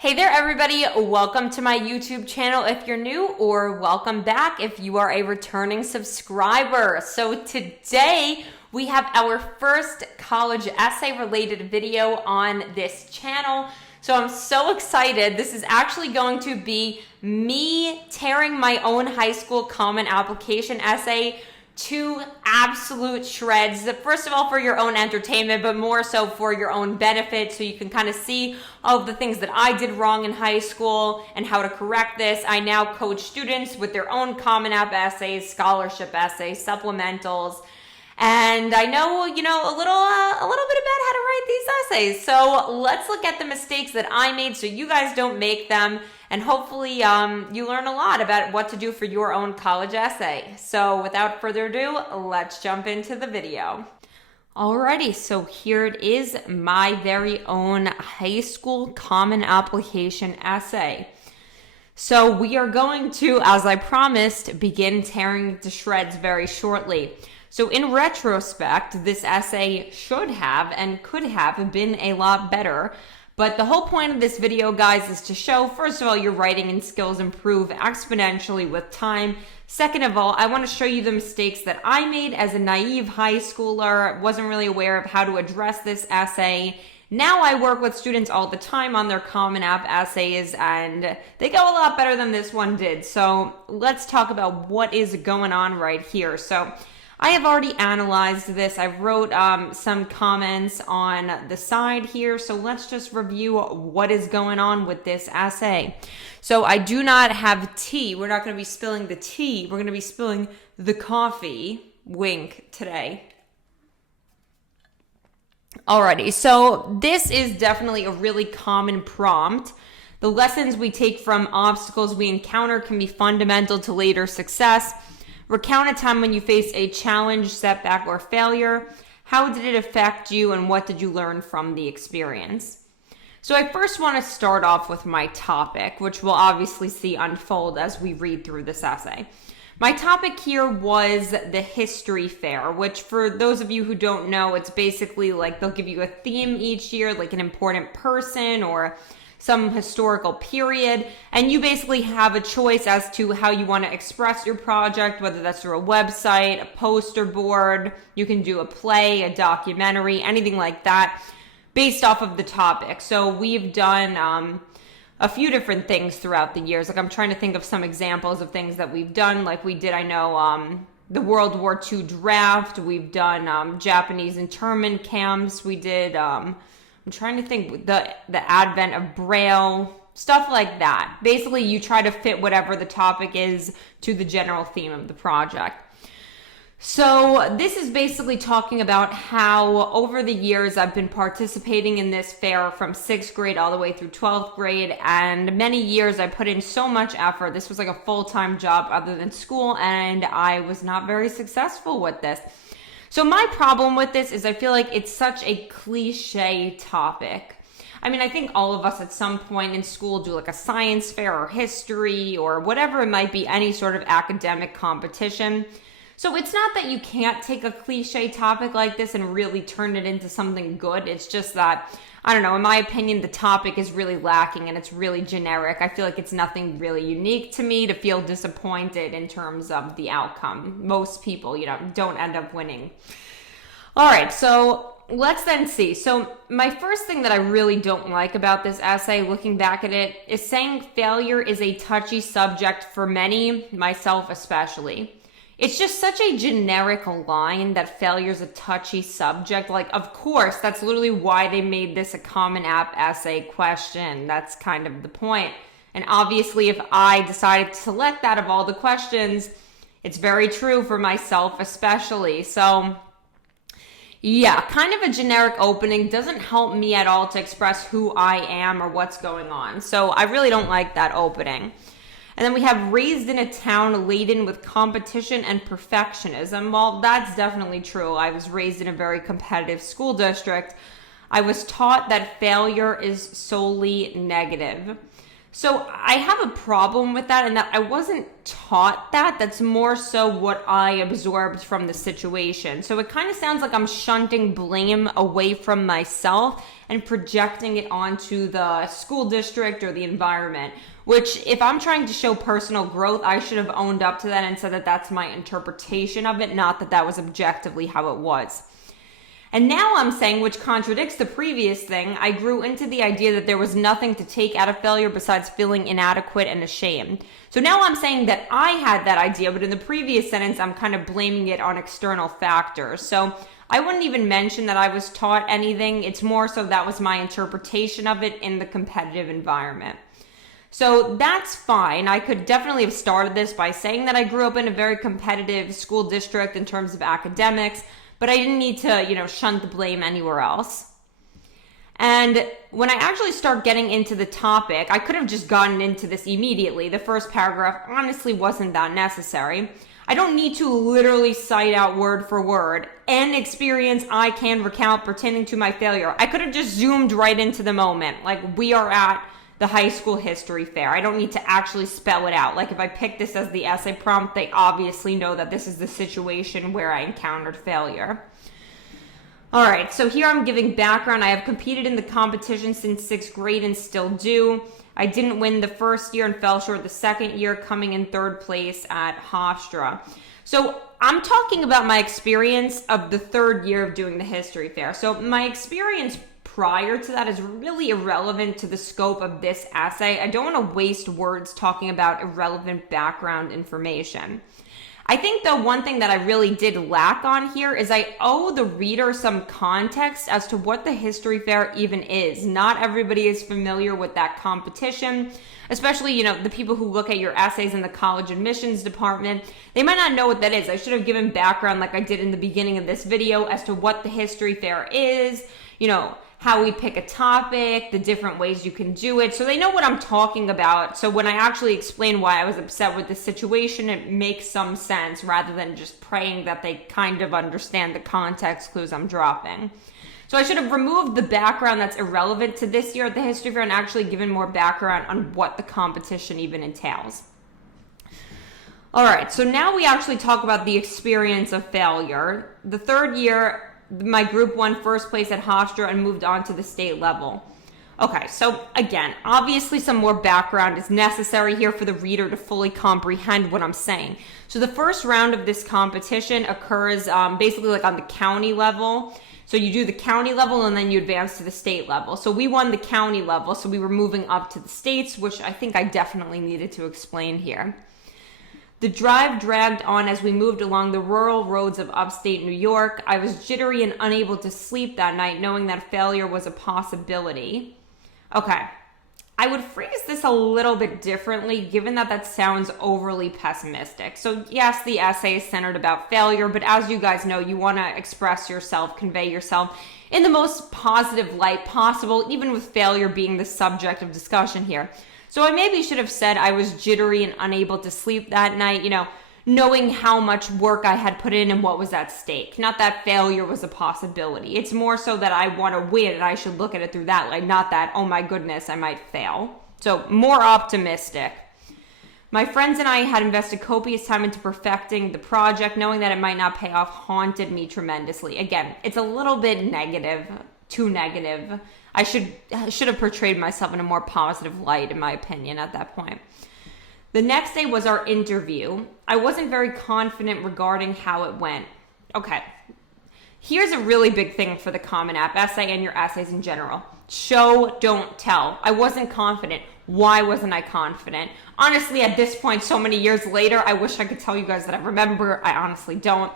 Hey there everybody, welcome to my YouTube channel if you're new, or welcome back if you are a returning subscriber. So today we have our first college essay related video on this channel. So I'm so excited. This is actually going to be me tearing my own high school common application essay to absolute shreds. First of all, for your own entertainment, but more so for your own benefit, so you can kind of see all of the things that I did wrong in high school and how to correct this. I now coach students with their own common app essays, scholarship essays, supplementals, and I know, a little bit about how to write these essays. So let's look at the mistakes that I made so you guys don't make them. And hopefully you learn a lot about what to do for your own college essay. So without further ado, let's jump into the video. Alrighty, so here it is, my very own high school common application essay. So we are going to, as I promised, begin tearing it to shreds very shortly. So in retrospect, this essay should have and could have been a lot better. But the whole point of this video, guys, is to show, first of all, your writing and skills improve exponentially with time. Second of all, I want to show you the mistakes that I made as a naive high schooler, wasn't really aware of how to address this essay. Now I work with students all the time on their Common App essays, and they go a lot better than this one did. So let's talk about what is going on right here. So I have already analyzed this. I wrote some comments on the side here. So let's just review what is going on with this essay. So I do not have tea. We're not going to be spilling the tea. We're going to be spilling the coffee. Wink today. Alrighty, so this is definitely a really common prompt. The lessons we take from obstacles we encounter can be fundamental to later success. Recount a time when you faced a challenge, setback, or failure. How did it affect you, and what did you learn from the experience? So I first want to start off with my topic, which we'll obviously see unfold as we read through this essay. My topic here was the history fair, which for those of you who don't know, it's basically like they'll give you a theme each year, like an important person or some historical period, and you basically have a choice as to how you want to express your project, whether that's through a website, a poster board, you can do a play, a documentary, anything like that, based off of the topic. So we've done a few different things throughout the years. Like I'm trying to think of some examples of things that we've done. Like we did, I know, the World War II draft. We've done Japanese internment camps. We did, I'm trying to think, the advent of Braille, stuff like that. Basically, you try to fit whatever the topic is to the general theme of the project. So this is basically talking about how over the years I've been participating in this fair from 6th grade all the way through 12th grade, and many years I put in so much effort. This was like a full-time job other than school, and I was not very successful with this. So my problem with this is I feel like it's such a cliche topic. I mean, I think all of us at some point in school do like a science fair or history or whatever it might be, any sort of academic competition. So it's not that you can't take a cliche topic like this and really turn it into something good. It's just that, I don't know, in my opinion, the topic is really lacking and it's really generic. I feel like it's nothing really unique to me to feel disappointed in terms of the outcome. Most people, don't end up winning. All right, so let's then see. So my first thing that I really don't like about this essay, looking back at it, is saying failure is a touchy subject for many, myself especially. It's just such a generic line that failure is a touchy subject. Like, of course, that's literally why they made this a Common App essay question. That's kind of the point. And obviously, if I decided to select that of all the questions, it's very true for myself especially. So yeah, kind of a generic opening doesn't help me at all to express who I am or what's going on. So I really don't like that opening. And then we have raised in a town laden with competition and perfectionism. Well, that's definitely true. I was raised in a very competitive school district. I was taught that failure is solely negative. So I have a problem with that, and that I wasn't taught that. That's more so what I absorbed from the situation. So it kind of sounds like I'm shunting blame away from myself and projecting it onto the school district or the environment, which if I'm trying to show personal growth, I should have owned up to that and said that that's my interpretation of it, not that that was objectively how it was. And now I'm saying, which contradicts the previous thing, I grew into the idea that there was nothing to take out of failure besides feeling inadequate and ashamed. So now I'm saying that I had that idea, but in the previous sentence, I'm kind of blaming it on external factors. So I wouldn't even mention that I was taught anything. It's more so that was my interpretation of it in the competitive environment. So that's fine. I could definitely have started this by saying that I grew up in a very competitive school district in terms of academics, but I didn't need to, shunt the blame anywhere else. And when I actually start getting into the topic, I could have just gotten into this immediately. The first paragraph honestly wasn't that necessary. I don't need to literally cite out word for word an experience I can recount pertaining to my failure. I could have just zoomed right into the moment. Like, we are at the high school history fair. I don't need to actually spell it out. Like, if I pick this as the essay prompt, they obviously know that this is the situation where I encountered failure. All right, so here I'm giving background. I have competed in the competition since 6th grade and still do. I didn't win the first year and fell short the second year, coming in 3rd place at Hofstra. So I'm talking about my experience of the 3rd year of doing the history fair. So my experience prior to that is really irrelevant to the scope of this essay. I don't want to waste words talking about irrelevant background information. I think the one thing that I really did lack on here is I owe the reader some context as to what the history fair even is. Not everybody is familiar with that competition, especially, the people who look at your essays in the college admissions department. They might not know what that is. I should have given background like I did in the beginning of this video as to what the history fair is, how we pick a topic, the different ways you can do it. So they know what I'm talking about. So when I actually explain why I was upset with the situation, it makes some sense rather than just praying that they kind of understand the context clues I'm dropping. So I should have removed the background that's irrelevant to this year at the history fair and actually given more background on what the competition even entails. All right, so now we actually talk about the experience of failure. The 3rd year, my group won 1st place at Hofstra and moved on to the state level. Okay, so again, obviously some more background is necessary here for the reader to fully comprehend what I'm saying. So the first round of this competition occurs basically like on the county level. So you do the county level and then you advance to the state level. So we won the county level, so we were moving up to the states, which I think I definitely needed to explain here. The drive dragged on as we moved along the rural roads of upstate New York. I was jittery and unable to sleep that night, knowing that failure was a possibility. Okay, I would phrase this a little bit differently, given that that sounds overly pessimistic. So yes, the essay is centered about failure, but as you guys know, you want to express yourself, convey yourself in the most positive light possible, even with failure being the subject of discussion here. So I maybe should have said I was jittery and unable to sleep that night, knowing how much work I had put in and what was at stake. Not that failure was a possibility. It's more so that I want to win and I should look at it through that light, not that, oh my goodness, I might fail. So more optimistic. My friends and I had invested copious time into perfecting the project, knowing that it might not pay off haunted me tremendously. Again, it's a little bit negative, too negative. I should have portrayed myself in a more positive light, in my opinion, at that point. The next day was our interview. I wasn't very confident regarding how it went. Okay, here's a really big thing for the Common App essay and your essays in general. Show, don't tell. I wasn't confident. Why wasn't I confident? Honestly, at this point, so many years later, I wish I could tell you guys that I remember. I honestly don't.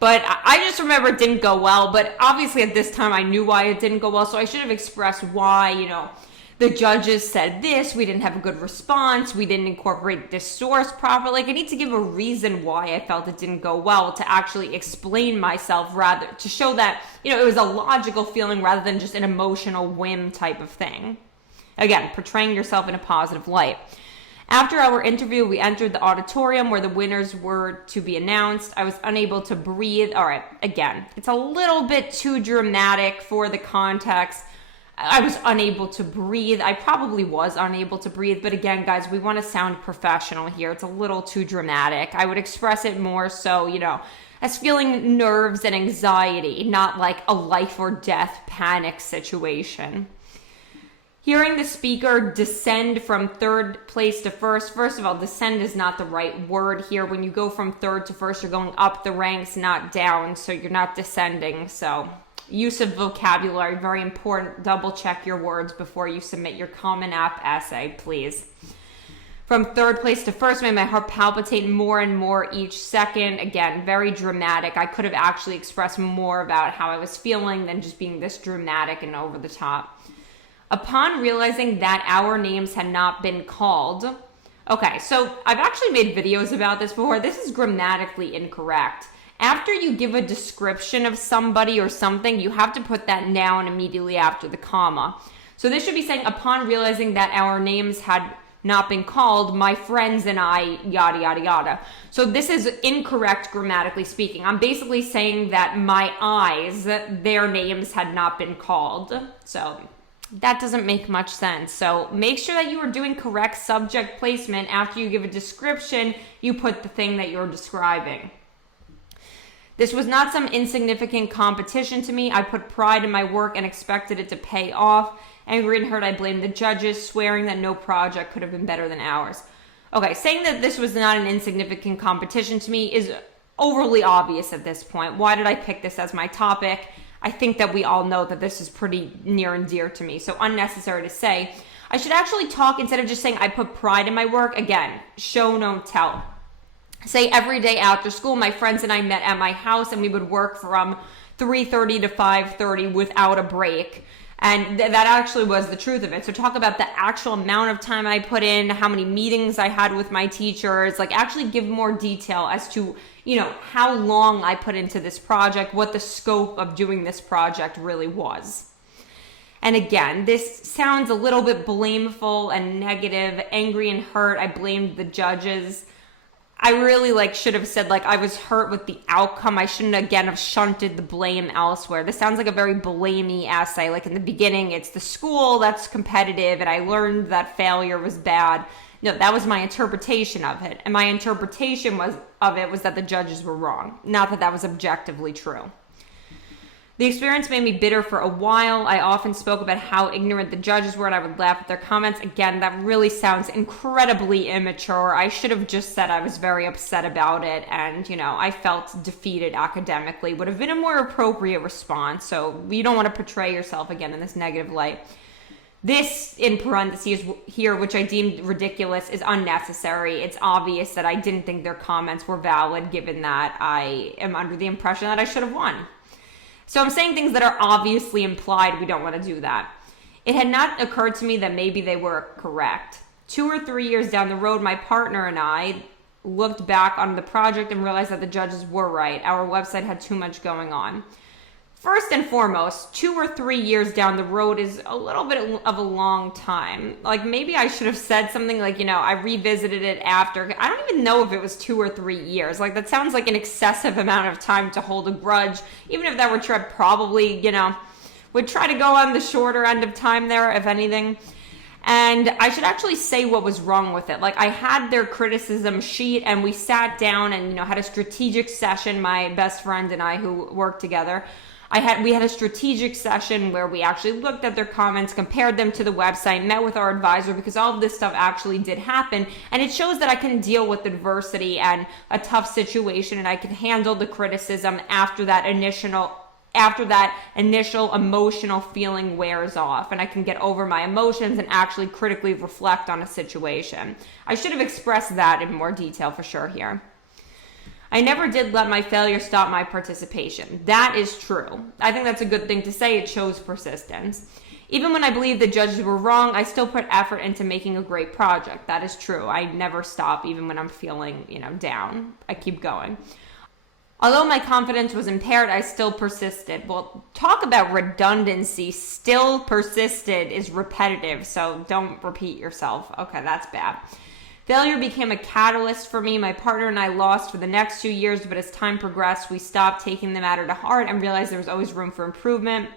But I just remember it didn't go well. But obviously at this time I knew why it didn't go well. So I should have expressed why, the judges said this, we didn't have a good response, we didn't incorporate this source properly. Like, I need to give a reason why I felt it didn't go well to actually explain myself, rather to show that, it was a logical feeling rather than just an emotional whim type of thing. Again, portraying yourself in a positive light. After our interview, we entered the auditorium where the winners were to be announced. I was unable to breathe. All right, again, it's a little bit too dramatic for the context. I was unable to breathe. I probably was unable to breathe, but again, guys, we want to sound professional here. It's a little too dramatic. I would express it more so, as feeling nerves and anxiety, not like a life or death panic situation. Hearing the speaker descend from third place to first of all, descend is not the right word here. When you go from third to first, you're going up the ranks, not down, so you're not descending. So use of vocabulary, very important. Double check your words before you submit your Common App essay, please. From third place to first made my heart palpitate more and more each second. Again, very dramatic. I could have actually expressed more about how I was feeling than just being this dramatic and over the top. Upon realizing that our names had not been called. Okay, so I've actually made videos about this before. This is grammatically incorrect. After you give a description of somebody or something, you have to put that noun immediately after the comma. So this should be saying, upon realizing that our names had not been called, my friends and I, yada, yada, yada. So this is incorrect grammatically speaking. I'm basically saying that my eyes, their names had not been called. So that doesn't make much sense. So make sure that you are doing correct subject placement. After you give a description, you put the thing that you're describing. This was not some insignificant competition to me. I put pride in my work and expected it to pay off. Angry and hurt, I blamed the judges, swearing that no project could have been better than ours. Okay, saying that this was not an insignificant competition to me is overly obvious at this point. Why did I pick this as my topic? I think that we all know that this is pretty near and dear to me, so unnecessary to say. I should actually talk, instead of just saying I put pride in my work, again, show, don't tell. Say every day after school, my friends and I met at my house and we would work from 3:30 to 5:30 without a break. And that actually was the truth of it. So talk about the actual amount of time I put in, how many meetings I had with my teachers, like actually give more detail as to, how long I put into this project, what the scope of doing this project really was. And again, this sounds a little bit blameful and negative, angry and hurt. I blamed the judges. I really should have said I was hurt with the outcome. I shouldn't again have shunted the blame elsewhere. This sounds like a very blamey essay. Like in the beginning, it's the school that's competitive and I learned that failure was bad. No, that was my interpretation of it. And my interpretation of it was that the judges were wrong. Not that that was objectively true. The experience made me bitter for a while. I often spoke about how ignorant the judges were and I would laugh at their comments. Again, that really sounds incredibly immature. I should have just said I was very upset about it and, I felt defeated academically. Would have been a more appropriate response. So you don't want to portray yourself again in this negative light. This, in parentheses here, which I deemed ridiculous, is unnecessary. It's obvious that I didn't think their comments were valid given that I am under the impression that I should have won. So I'm saying things that are obviously implied. We don't want to do that. It had not occurred to me that maybe they were correct. 2 or 3 years down the road, my partner and I looked back on the project and realized that the judges were right. Our website had too much going on. First and foremost, 2 or 3 years down the road is a little bit of a long time. Maybe I should have said something I revisited it after. I don't even know if it was 2 or 3 years. That sounds like an excessive amount of time to hold a grudge. Even if that were true, I probably, would try to go on the shorter end of time there, if anything. And I should actually say what was wrong with it. I had their criticism sheet and we sat down and, had a strategic session, my best friend and I who worked together. We had a strategic session where we actually looked at their comments, compared them to the website, met with our advisor because all of this stuff actually did happen. And it shows that I can deal with adversity and a tough situation and I can handle the criticism after that initial emotional feeling wears off and I can get over my emotions and actually critically reflect on a situation. I should have expressed that in more detail for sure here. I never did let my failure stop my participation. That is true. I think that's a good thing to say. It shows persistence. Even when I believe the judges were wrong, I still put effort into making a great project. That is true. I never stop even when I'm feeling, down. I keep going. Although my confidence was impaired, I still persisted. Well, talk about redundancy. Still persisted is repetitive, so don't repeat yourself. Okay, that's bad. Failure became a catalyst for me. My partner and I lost for the next 2 years, but as time progressed, we stopped taking the matter to heart and realized there was always room for improvement.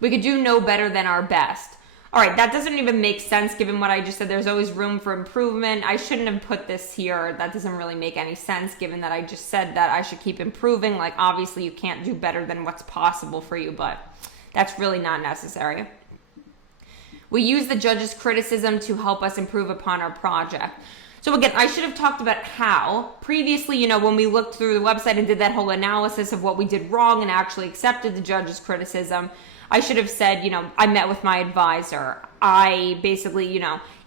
We could do no better than our best. All right, that doesn't even make sense given what I just said. There's always room for improvement. I shouldn't have put this here. That doesn't really make any sense given that I just said that I should keep improving. Like, obviously you can't do better than what's possible for you, but that's really not necessary. We use the judge's criticism to help us improve upon our project. So again, I should have talked about how. Previously, when we looked through the website and did that whole analysis of what we did wrong and actually accepted the judge's criticism, I should have said, I met with my advisor. I basically,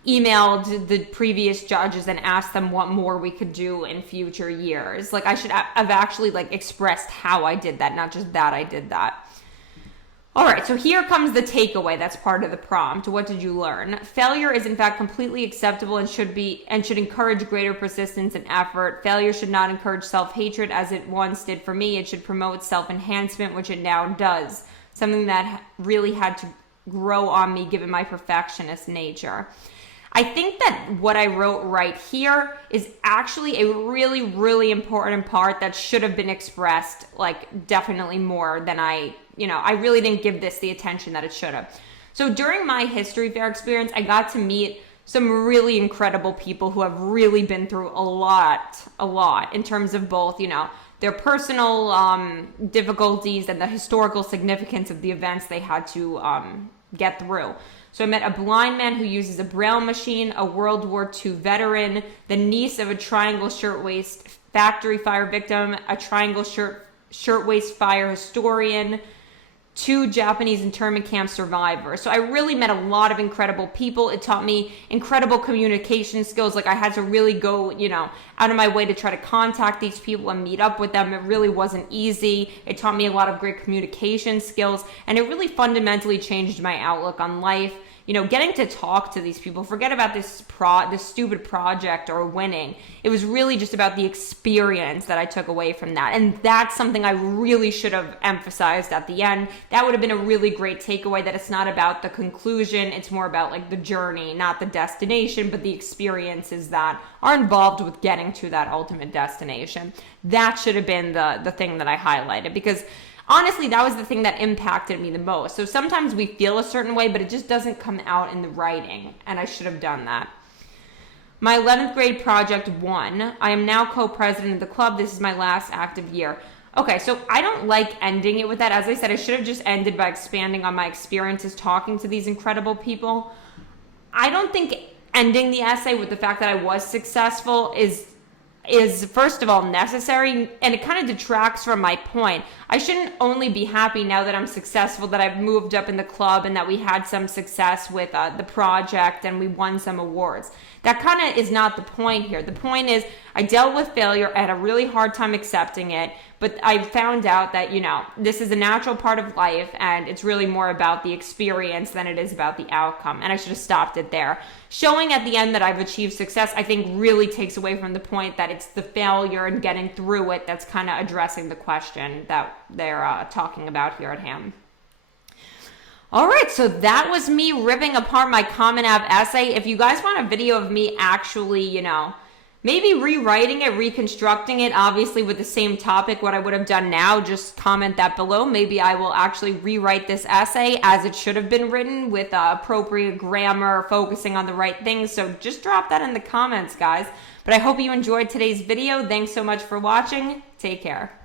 emailed the previous judges and asked them what more we could do in future years. Like, I should have actually expressed how I did that, not just that I did that. All right, so here comes the takeaway that's part of the prompt. What did you learn? Failure is in fact completely acceptable and should encourage greater persistence and effort. Failure should not encourage self-hatred as it once did for me. It should promote self-enhancement, which it now does. Something that really had to grow on me given my perfectionist nature. I think that what I wrote right here is actually a really, really important part that should have been expressed definitely more than I really didn't give this the attention that it should have. So during my history fair experience, I got to meet some really incredible people who have really been through a lot in terms of both, their personal difficulties and the historical significance of the events they had to get through. So I met a blind man who uses a Braille machine, a World War II veteran, the niece of a Triangle Shirtwaist factory fire victim, a Triangle Shirtwaist fire historian, 2 Japanese internment camp survivors. So I really met a lot of incredible people. It taught me incredible communication skills. I had to really go, out of my way to try to contact these people and meet up with them. It really wasn't easy. It taught me a lot of great communication skills, and it really fundamentally changed my outlook on life. Getting to talk to these people, forget about this stupid project or winning. It was really just about the experience that I took away from that. And that's something I really should have emphasized at the end. That would have been a really great takeaway, that it's not about the conclusion. It's more about the journey, not the destination, but the experiences that are involved with getting to that ultimate destination. That should have been the thing that I highlighted, because honestly, that was the thing that impacted me the most. So sometimes we feel a certain way, but it just doesn't come out in the writing, and I should have done that. My 11th grade project won. I am now co-president of the club. This is my last active year. Okay, so I don't like ending it with that. As I said, I should have just ended by expanding on my experiences talking to these incredible people. I don't think ending the essay with the fact that I was successful is first of all necessary, and it kind of detracts from my point. I shouldn't only be happy now that I'm successful, that I've moved up in the club and that we had some success with the project and we won some awards. That kind of is not the point here. The point is I dealt with failure. I had a really hard time accepting it, but I found out that, this is a natural part of life, and it's really more about the experience than it is about the outcome. And I should have stopped it there. Showing at the end that I've achieved success, I think really takes away from the point that it's the failure and getting through it that's kind of addressing the question that they're talking about here at hand. All right, so that was me ripping apart my Common App essay. If you guys want a video of me actually, maybe rewriting it, reconstructing it, obviously with the same topic, what I would have done now, just comment that below. Maybe I will actually rewrite this essay as it should have been written, with appropriate grammar, focusing on the right things. So just drop that in the comments, guys. But I hope you enjoyed today's video. Thanks so much for watching. Take care.